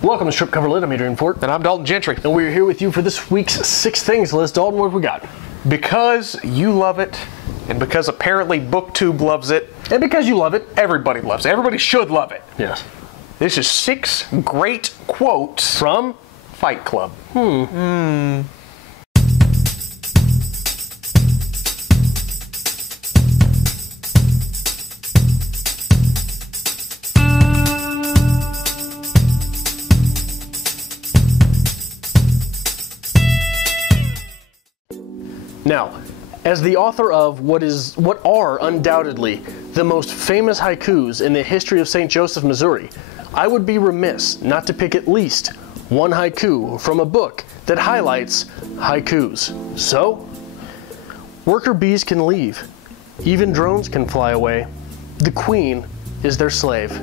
Welcome to Strip Cover Lit. I'm Adrian Fort. And I'm Dalton Gentry. And we're here with you for this week's 6 Things list. Dalton, what have we got? Because you love it, and because apparently BookTube loves it. And because you love it. Everybody loves it. Everybody should love it. Yes. This is 6 great quotes From Fight Club. Now, as the author of what are undoubtedly the most famous haikus in the history of St. Joseph, Missouri, I would be remiss not to pick at least one haiku from a book that highlights haikus. So, worker bees can leave, even drones can fly away, the queen is their slave.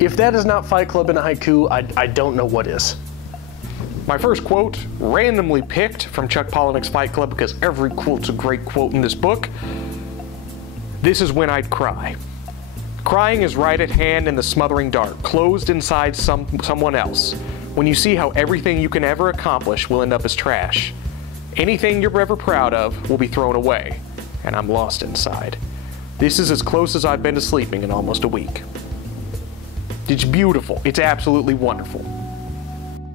If that is not Fight Club in a haiku, I don't know what is. My first quote, randomly picked from Chuck Palahniuk's Fight Club because every quote's a great quote in this book. This is when I'd cry. Crying is right at hand in the smothering dark, closed inside someone else, when you see how everything you can ever accomplish will end up as trash. Anything you're ever proud of will be thrown away, and I'm lost inside. This is as close as I've been to sleeping in almost a week. It's beautiful. It's absolutely wonderful.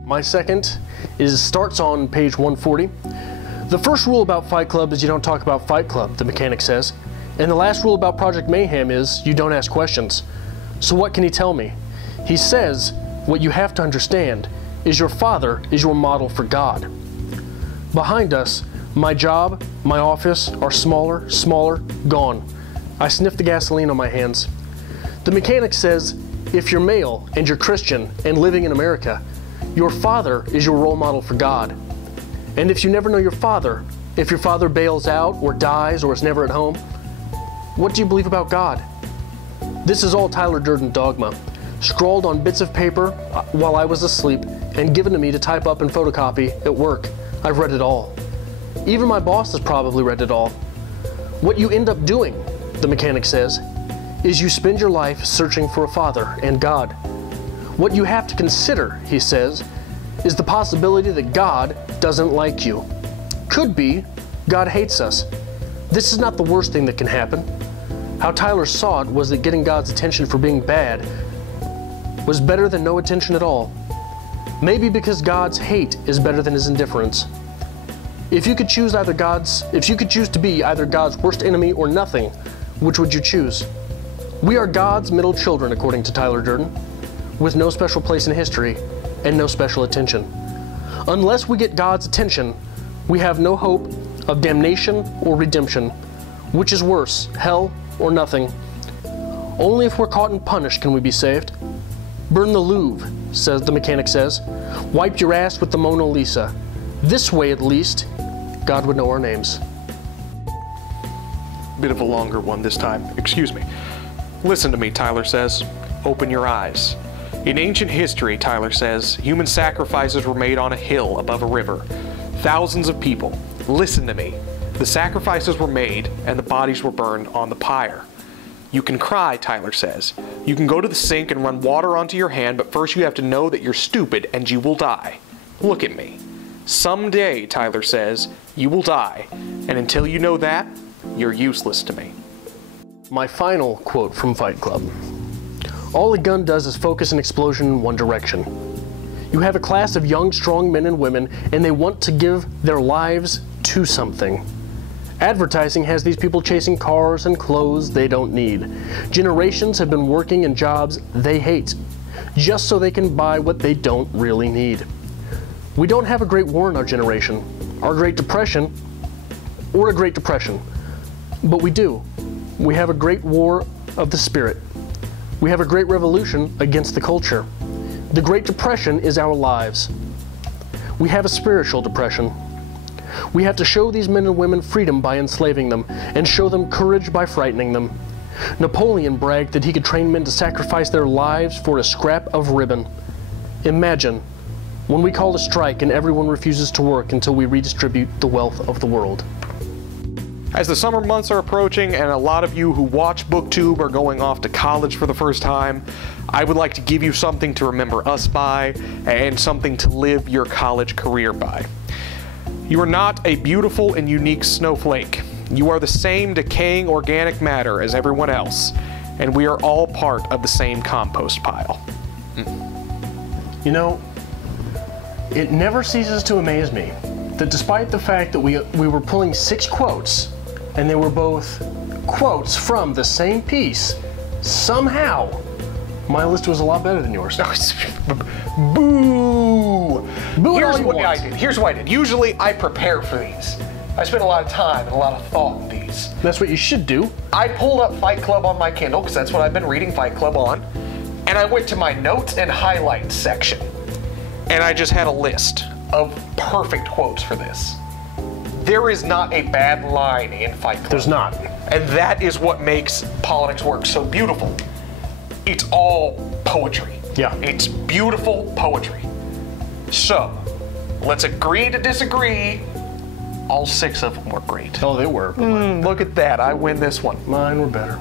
My second starts on page 140. The first rule about Fight Club is you don't talk about Fight Club, the mechanic says. And the last rule about Project Mayhem is you don't ask questions. So what can he tell me? He says, what you have to understand is your father is your model for God. Behind us, my job, my office are smaller, gone. I sniff the gasoline on my hands. The mechanic says, if you're male and you're Christian and living in America, your father is your role model for God. And if you never know your father, if your father bails out or dies or is never at home, what do you believe about God? This is all Tyler Durden dogma, scrawled on bits of paper while I was asleep and given to me to type up and photocopy at work. I've read it all. Even my boss has probably read it all. What you end up doing, the mechanic says, is you spend your life searching for a father and God. What you have to consider, he says, is the possibility that God doesn't like you. Could be, God hates us. This is not the worst thing that can happen. How Tyler saw it was that getting God's attention for being bad was better than no attention at all. Maybe because God's hate is better than his indifference. If you could choose to be either God's worst enemy or nothing, which would you choose? We are God's middle children, according to Tyler Durden, with no special place in history and no special attention. Unless we get God's attention, we have no hope of damnation or redemption. Which is worse, hell or nothing? Only if we're caught and punished can we be saved. Burn the Louvre, says the mechanic says. Wipe your ass with the Mona Lisa. This way, at least, God would know our names. Bit of a longer one this time. Excuse me. Listen to me, Tyler says. Open your eyes. In ancient history, Tyler says, human sacrifices were made on a hill above a river. Thousands of people. Listen to me. The sacrifices were made and the bodies were burned on the pyre. You can cry, Tyler says. You can go to the sink and run water onto your hand, but first you have to know that you're stupid and you will die. Look at me. Someday, Tyler says, you will die. And until you know that, you're useless to me. My final quote from Fight Club. All a gun does is focus an explosion in one direction. You have a class of young, strong men and women, and they want to give their lives to something. Advertising has these people chasing cars and clothes they don't need. Generations have been working in jobs they hate, just so they can buy what they don't really need. We don't have a great war in our generation, or a Great Depression, but we do. We have a great war of the spirit. We have a great revolution against the culture. The Great Depression is our lives. We have a spiritual depression. We have to show these men and women freedom by enslaving them, and show them courage by frightening them. Napoleon bragged that he could train men to sacrifice their lives for a scrap of ribbon. Imagine when we call a strike and everyone refuses to work until we redistribute the wealth of the world. As the summer months are approaching and a lot of you who watch BookTube are going off to college for the first time, I would like to give you something to remember us by and something to live your college career by. You are not a beautiful and unique snowflake. You are the same decaying organic matter as everyone else, and we are all part of the same compost pile. You know, it never ceases to amaze me that despite the fact that we were pulling 6 quotes, and they were both quotes from the same piece, somehow my list was a lot better than yours. Boo! Here's what I did. Here's what I did. Usually I prepare for these. I spend a lot of time and a lot of thought in these. That's what you should do. I pulled up Fight Club on my Kindle, because that's what I've been reading Fight Club on, and I went to my notes and highlights section. And I just had a list Of perfect quotes for this. There is not a bad line in Fight Club. There's not. And that is what makes Politics Work so beautiful. It's all poetry. Yeah. It's beautiful poetry. So, let's agree to disagree. All 6 of them were great. Oh, they were. Look at that, I win this one. Mine were better.